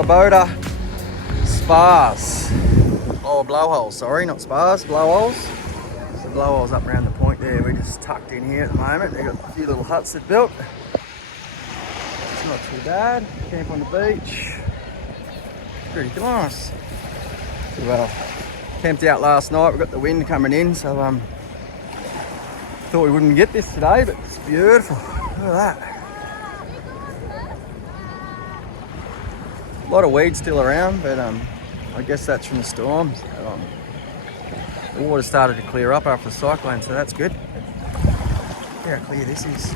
our boater spars. Oh, blowholes, sorry, not spars, blowholes. So blowholes up around the point there. We're just tucked in here at the moment. They've got a few little huts they've built. It's not too bad. Camp on the beach. Pretty nice. Well, camped out last night. We've got the wind coming in, so thought we wouldn't get this today, but it's beautiful. Look at that. A lot of weeds still around, but I guess that's from the storm. So, the water started to clear up after the cyclone, so that's good. Look how clear this is.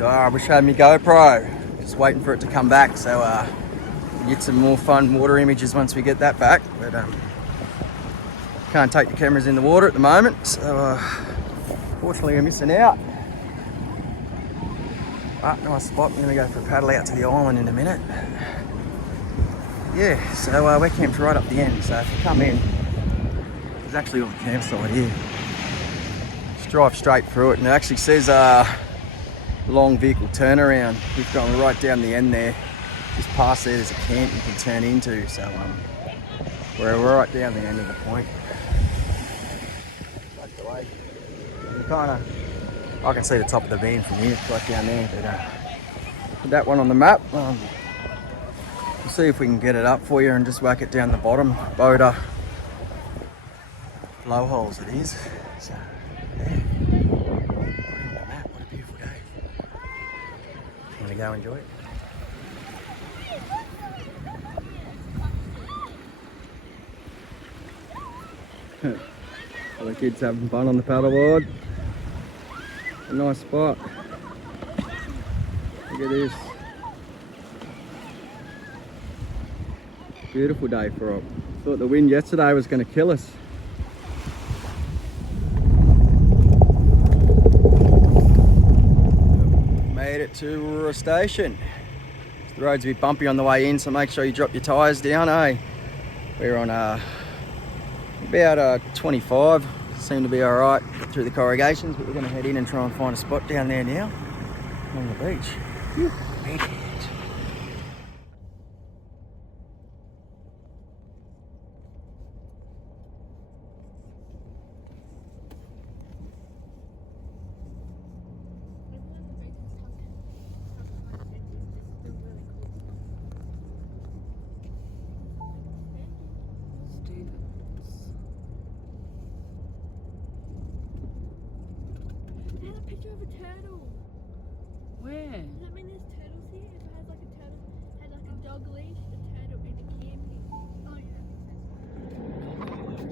Oh, I wish I had my GoPro. Just waiting for it to come back, so we'll get some more fun water images once we get that back. But can't take the cameras in the water at the moment, so fortunately we're missing out. Nice spot. I'm going to go for a paddle out to the island in a minute. Yeah, so we're camped right up the end, so if you come in, there's actually a little campsite here. Just drive straight through it, and it actually says long vehicle turnaround. We've gone right down the end there. Just past there, there's a camp you can turn into, so we're right down the end of the point. I can see the top of the van from here, it's right down there, but put that one on the map. We'll see if we can get it up for you and just whack it down the bottom. Boater blowholes it is. So, yeah. Put it on the map. What a beautiful day. I'm going to go enjoy it. All the kids having fun on the paddleboard. A nice spot. Look at this. Beautiful day for it. Thought the wind yesterday was going to kill us. Made it to Waroora Station. The road's a bit bumpy on the way in, so make sure you drop your tyres down, eh? We're on about 25. Seem to be alright through the corrugations, but we're going to head in and try and find a spot down there now on the beach. Phew, made it. Picture of a turtle. Where? Does that mean there's turtles here? If it has like a turtle, had like a dog leash, a turtle, and a camp here. Oh yeah.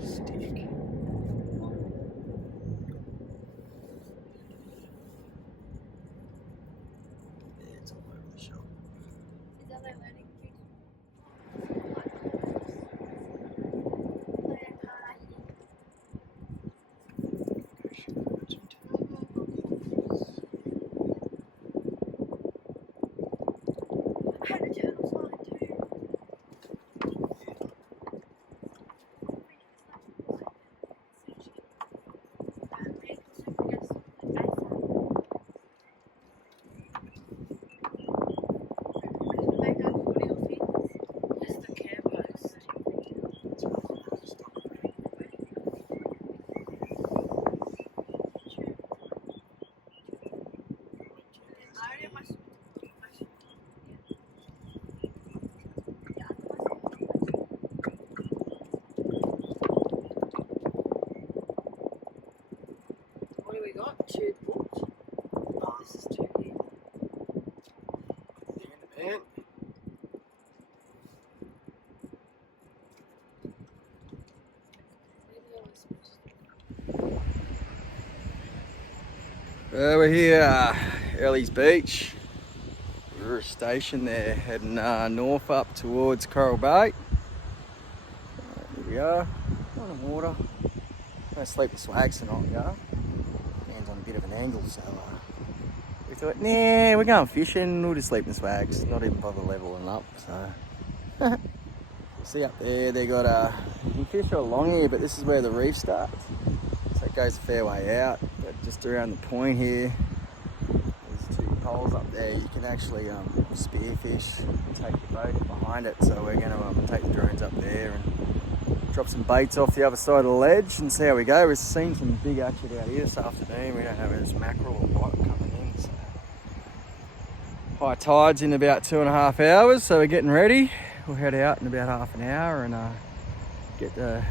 Stick. Yeah, it's all over the shop. Is that like learning things? Had a turtle sign too. It's the campers. What do we got? 2 booked. Oh, this is 2 here. We're here, Elles Beach, Waroora Station there, heading north up towards Coral Bay. Here we are, on the water. No sleeping swags tonight, yeah. Man's on a bit of an angle, so we thought, nah, we're going fishing, we'll just sleep in swags, not even bother leveling up, so. See up there, they got you can fish all along here, but this is where the reef starts. So it goes a fair way out, but just around the point here, there's 2 holes up there, you can actually spearfish and take your boat behind it. So we're going to take the drones up there and drop some baits off the other side of the ledge and see how we go. We've seen some big action out here this afternoon. We don't know if it's mackerel or what coming in. So. High tide's in about 2.5 hours, so we're getting ready. We'll head out in about half an hour and get the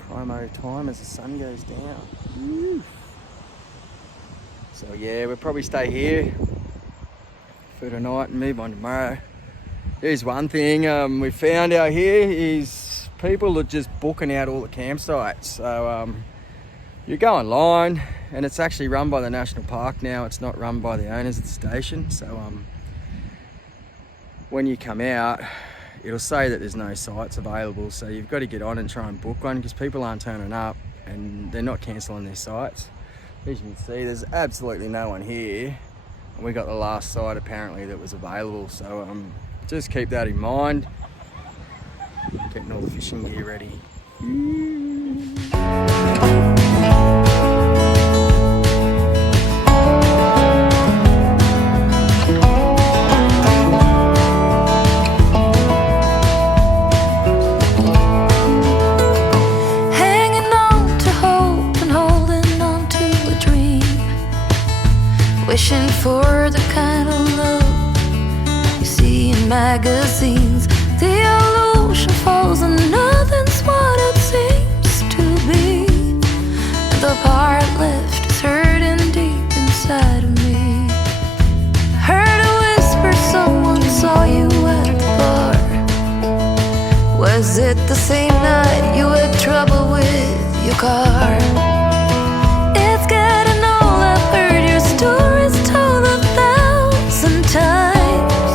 primo time as the sun goes down. Woo. So yeah, we'll probably stay here for tonight and move on tomorrow. Here's one thing we found out here is people are just booking out all the campsites. So you go online and it's actually run by the National Park now. It's not run by the owners of the station. So when you come out, it'll say that there's no sites available. So you've got to get on and try and book one because people aren't turning up and they're not cancelling their sites. As you can see, there's absolutely no one here. And we got the last site apparently that was available. So just keep that in mind. Getting all the fishing gear ready. Wishing for the kind of love you see in magazines. The illusion falls and nothing's what it seems to be. The part left is hurting deep inside of me. Heard a whisper, someone saw you at the bar. Was it the same night you had trouble with your car? It's getting old, I've heard your stories told 1,000 times.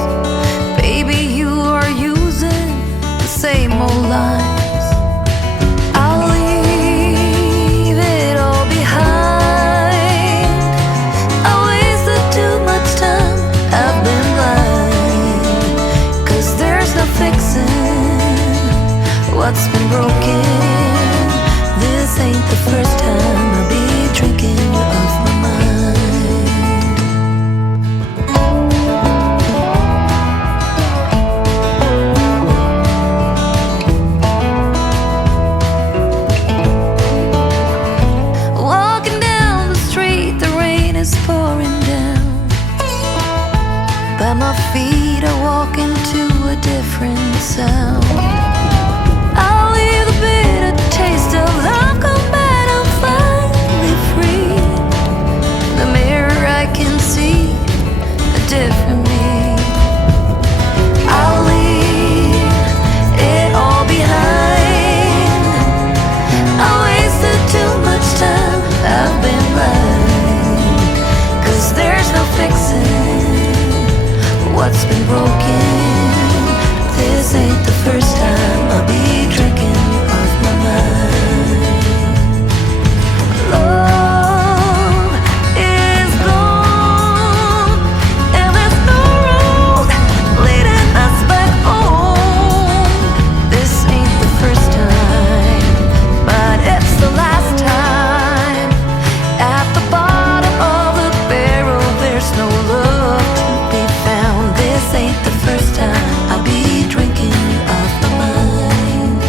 Baby, you are using the same old lines. I'll leave it all behind. I wasted too much time, I've been blind. 'Cause there's no fixing what's been broken. This ain't the first time I'll be drinking you off my mind. Walking down the street, the rain is pouring down. By my feet I walk into a different sound. I'll leave the bitter taste of love, come back, I'm finally free. In the mirror I can see a different me. I'll leave it all behind. I wasted too much time, I've been blind. 'Cause there's no fixing what's been broken. This ain't the first time I'll be drinking you off my mind. Love is gone, and there's no road leading us back home. This ain't the first time, but it's the last time. At the bottom of the barrel, there's no love to be found. This ain't the first time I'll be drinking you off my mind.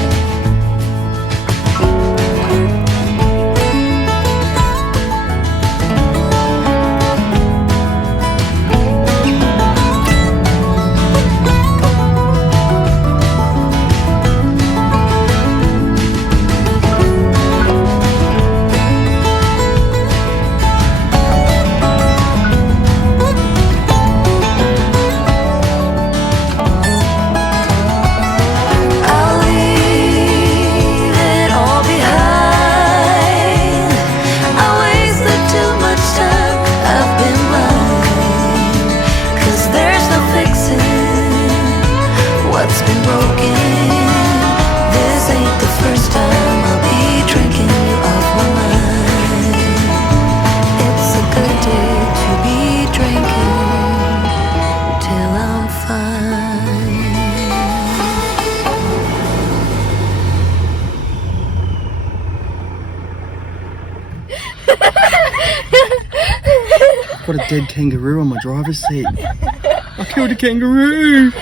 got a dead kangaroo on my driver's seat. I killed a kangaroo.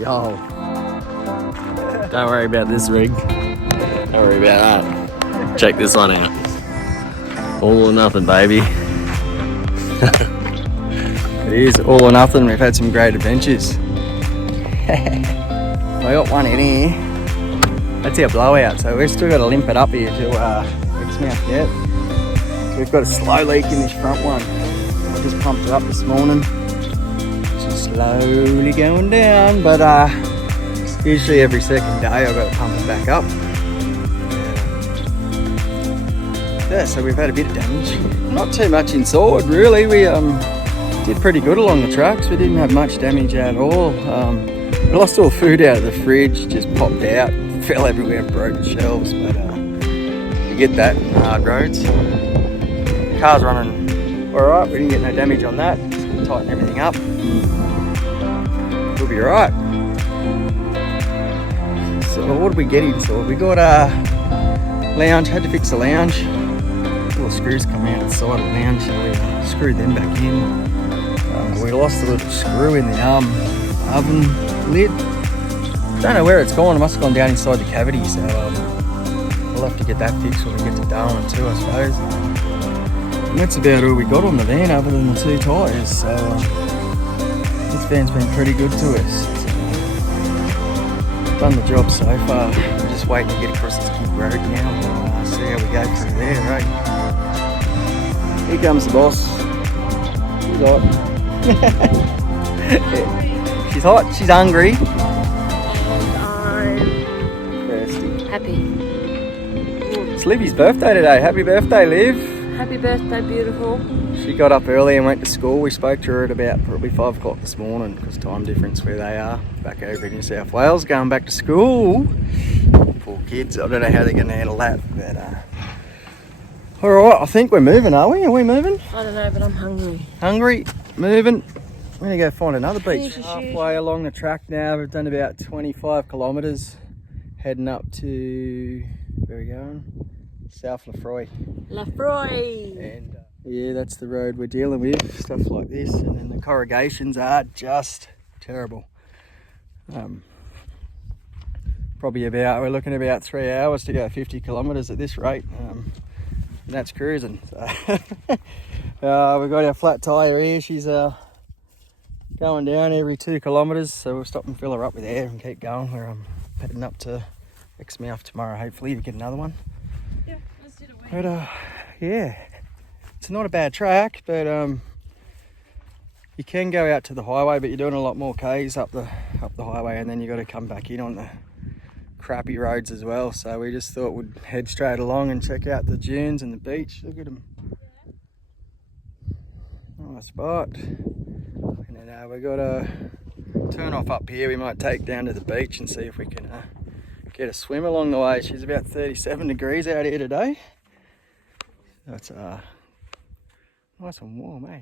Yo. Don't worry about this rig. Don't worry about that. Check this one out. All or nothing, baby. It is all or nothing. We've had some great adventures. I got one in here. That's our blowout, so we've still got to limp it up here to Exmouth yet. So we've got a slow leak in this front one. I just pumped it up this morning. It's slowly going down, but usually every second day I've got to pump it back up. Yeah, so we've had a bit of damage. Not too much inside, really. We did pretty good along the tracks. We didn't have much damage at all. We lost all the food out of the fridge, just popped out, fell everywhere and broke the shelves, but you get that in hard roads. The car's running alright, we didn't get no damage on that. Just tighten everything up. We'll be alright. So what did we get inside? We got a lounge, had to fix the lounge. All the screws come out of the side of the lounge, so we screwed them back in. We lost a little screw in the oven lid. Don't know where it's gone. It must have gone down inside the cavity, so we'll have to get that fixed when we get to Darwin too, I suppose. And that's about all we got on the van other than the 2 tyres, so this van's been pretty good to us. Done the job so far. We're just waiting to get across this big road now and see how we go through there, right? Here comes the boss. She's hot. She's hot, she's hungry. And I'm Thirsty. happy. It's Livy's birthday today. Happy birthday, Liv. Happy birthday, beautiful. She got up early and went to school. We spoke to her at about probably 5 o'clock this morning because time difference where they are. Back over in New South Wales, going back to school. Poor kids, I don't know how they're going to handle that. But alright, I think we're moving, are we? Are we moving? I don't know, but I'm hungry. Hungry, moving. We're going to go find another beach. Finish the shoot. Halfway along the track now. We've done about 25 kilometres. Heading up to, where are we going? South Lafroy. Lafroy. And yeah, that's the road we're dealing with, stuff like this. And then the corrugations are just terrible. Probably we're looking at about 3 hours to go 50 kilometres at this rate. And that's cruising. So we've got our flat tyre here. She's going down every 2 kilometres. So we'll stop and fill her up with air and keep going. We're heading up to Exmouth tomorrow, hopefully, to get another one. Yeah, let's do it. But yeah, it's not a bad track, but you can go out to the highway, but you're doing a lot more Ks up the highway, and then you got to come back in on the crappy roads as well. So we just thought we'd head straight along and check out the dunes and the beach. Look at them. Nice spot. And then we got to turn off up here. We might take down to the beach and see if we can get a swim along the way. She's about 37 degrees out here today. That's nice and warm, eh?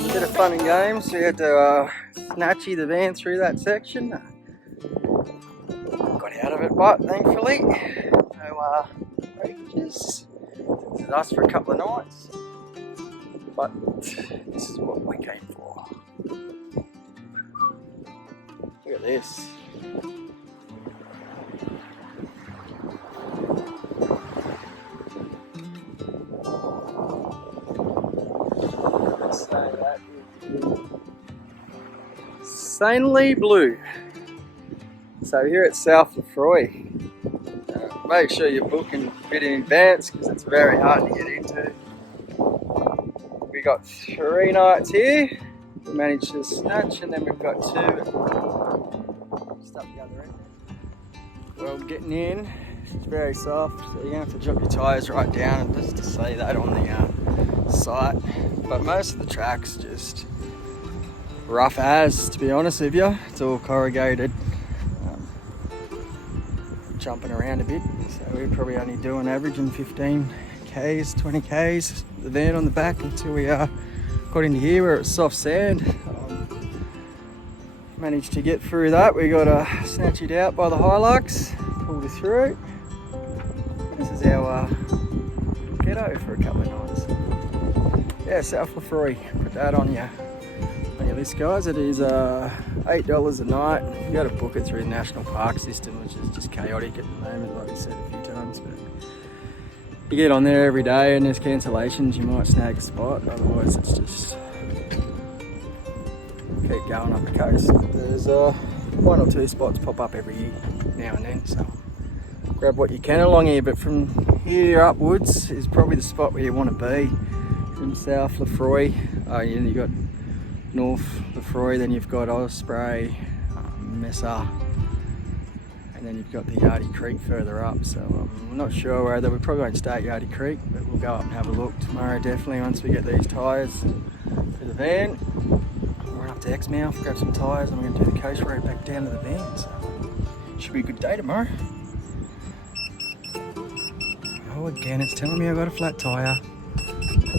was a bit of fun and games. We had to snatchy the van through that section. Got out of it, but thankfully, no breakages. This is us for a couple of nights. But this is what we came for. Look at this. Insanely blue. So here at South Lafroy, make sure you book a bit in advance because it's very hard to get into. We got 3 nights here. We managed to snatch, and then we've got 2 stuff the other end. Well, getting in, it's very soft, so you're gonna have to drop your tyres right down, and just to say that on the site. But most of the track's just rough as, to be honest with you. It's all corrugated, jumping around a bit. So we're probably only doing averaging 15 Ks, 20 Ks, the van on the back until we got into here where it's soft sand. Managed to get through that. We got snatched it out by the Hilux, pulled it through. This is our ghetto for a couple of nights. Yeah, South Lafroy, put that on your list, guys. It is $8 a night. You got to book it through the national park system, which is just chaotic at the moment, like I said a few times. But you get on there every day, and there's cancellations. You might snag a spot. Otherwise, it's just keep going up the coast. There's 1 or 2 spots pop up every year now and then. So grab what you can along here. But from here upwards is probably the spot where you want to be. From South Lafroy, you've got North Lafroy, then you've got Osprey, Mesa, and then you've got the Yardie Creek further up. So I'm not sure whether we probably won't stay at Yardie Creek, but we'll go up and have a look tomorrow definitely once we get these tyres for the van. We'll run up to Exmouth, grab some tyres, and we're going to do the coast road back down to the van. So should be a good day tomorrow. Oh, again, it's telling me I've got a flat tyre.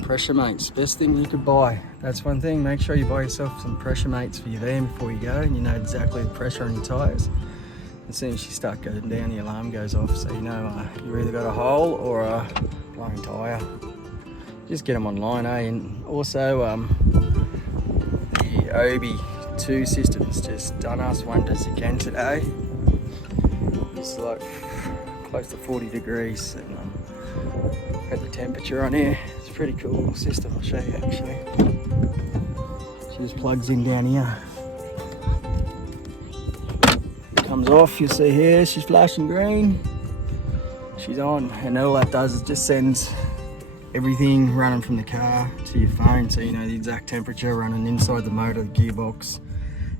Pressure mates, best thing you could buy. That's one thing. Make sure you buy yourself some pressure mates for your van before you go, and you know exactly the pressure on your tyres. As soon as you start going down, the alarm goes off, so you know you either got a hole or a blown tyre. Just get them online, eh? And also the Obi 2 system's just done us wonders again today. It's like close to 40 degrees, and at the temperature on here. It's a pretty cool system, I'll show you actually. She just plugs in down here. Comes off, you'll see here, she's flashing green. She's on, and all that does is just sends everything running from the car to your phone, so you know the exact temperature running inside the motor, the gearbox,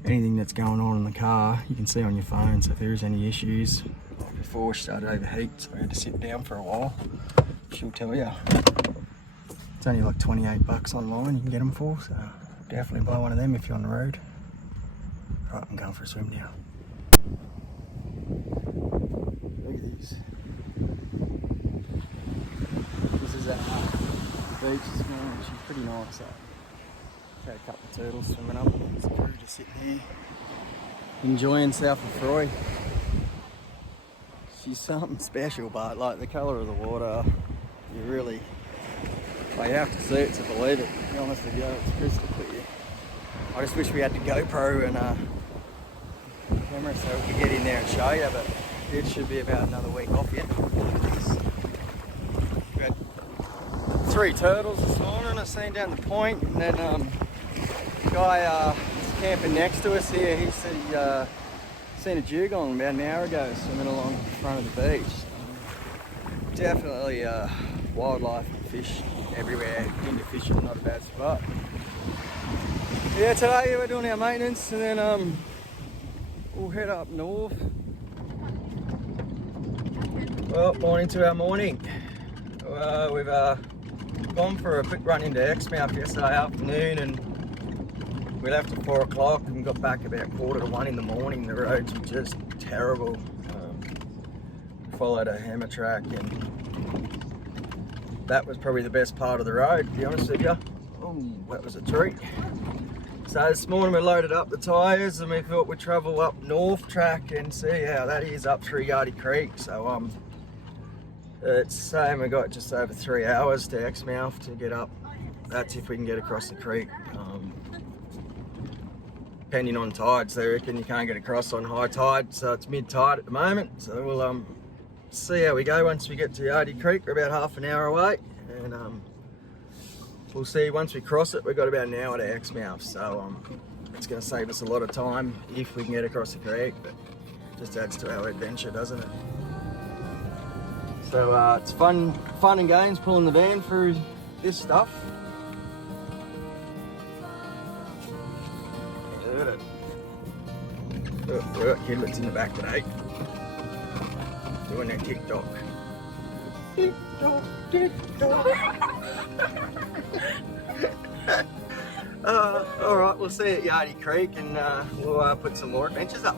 anything that's going on in the car, you can see on your phone. So if there's any issues, like before she started overheat, so we had to sit down for a while. She'll tell you. It's only like 28 bucks online you can get them for, so definitely buy one of them if you're on the road. Right, I'm going for a swim now. Look at these. This is at the beach this morning. She's pretty nice. So had a couple of turtles swimming up. There's a crew just sitting here enjoying South Lafroy. She's something special, but like the colour of the water, you really, you have to see it to believe it. To be honest with you, it's crystal clear. I just wish we had the GoPro and camera so we could get in there and show you, but it should be about another week off yet. We had 3 turtles this morning I seen down the point, and then the guy camping next to us here, he said he seen a dugong about an hour ago swimming along the front of the beach. Definitely wildlife and fish everywhere. Into fishing, not a bad spot. Yeah, today we're doing our maintenance, and then we'll head up north. Well, on into our morning. We've gone for a quick run into Exmouth yesterday afternoon, and we left at 4 o'clock and got back about 1:45 in the morning. The roads were just terrible. Followed a hammer track, and that was probably the best part of the road, to be honest with you. Oh, Oh, that was a treat. So this morning we loaded up the tyres and we thought we'd travel up North Track and see how that is up through Yardie Creek. So it's saying we got just over 3 hours to Exmouth to get up. That's if we can get across the creek. Depending on tides, they reckon you can't get across on high tide, so it's mid tide at the moment. So we'll see how we go once we get to Yardie Creek. We're about half an hour away, and we'll see once we cross it. We've got about an hour to Exmouth, so it's going to save us a lot of time if we can get across the creek, but just adds to our adventure, doesn't it? So it's fun and games pulling the van through this stuff. Look at it. We've got Hilux in the back today, doing their TikTok. Alright, we'll see you at Yardie Creek and we'll put some more adventures up.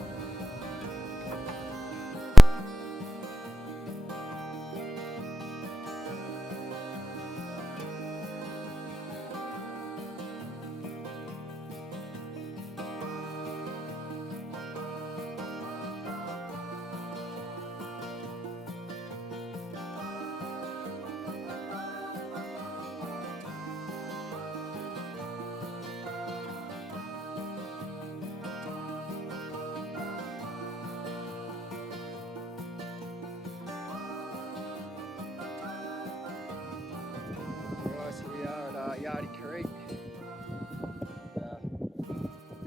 So we are at Yardie Creek.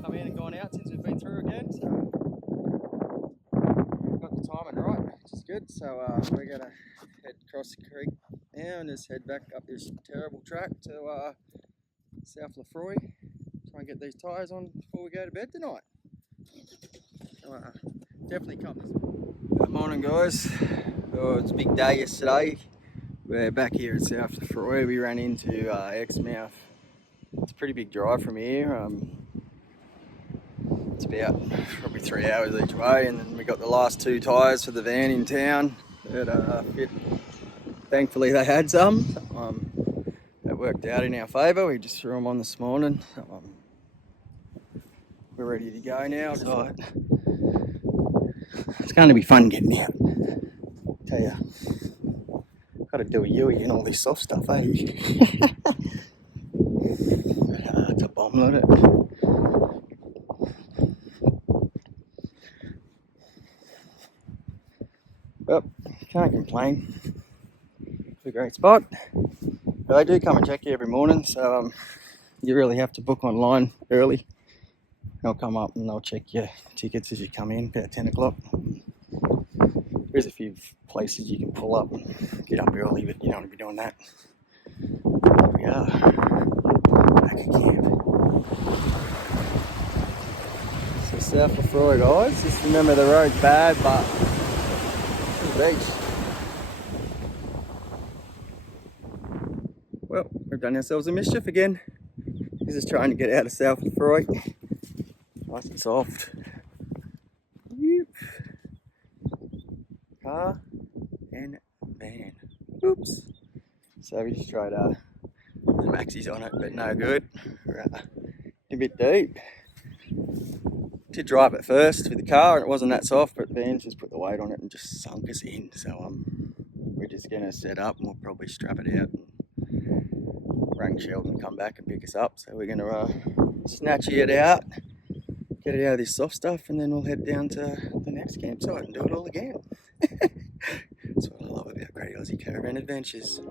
Come in and gone out since we've been through again, so got the timing right, which is good. So we're gonna head across the creek now and just head back up this terrible track to South Lafroy. Try and get these tyres on before we go to bed tonight. So definitely come this way. Good morning, guys. Oh, it's a big day yesterday. We're back here at South Lafroy. We ran into Exmouth. It's a pretty big drive from here. It's about probably 3 hours each way, and then we got the last 2 tyres for the van in town that fit. Thankfully they had some. That worked out in our favour. We just threw them on this morning. We're ready to go now. So it's going to be fun getting out. Tell ya. Got to do a Yui and all this soft stuff, eh? It's a bomb, isn't it? Well, can't complain. It's a great spot. But they do come and check you every morning, so you really have to book online early. They'll come up and they'll check your tickets as you come in about 10 o'clock. There's a few places you can pull up and get up early, but you don't want to be doing that. Here we are, back at camp. So South Lafroy, guys, just remember the road's bad, but it's the beach. Well, we've done ourselves a mischief again. This is trying to get out of South Lafroy. Nice and soft. Yep. Car and van. Oops. So we just tried the maxis on it, but no good. We're a bit deep. Did drive it first with the car and it wasn't that soft, but the van just put the weight on it and just sunk us in. So we're just gonna set up and we'll probably strap it out and ring Sheldon and come back and pick us up. So we're gonna snatch it out, get it out of this soft stuff, and then we'll head down to the next campsite and do it all again. That's what I love about Great Aussie Caravan Adventures.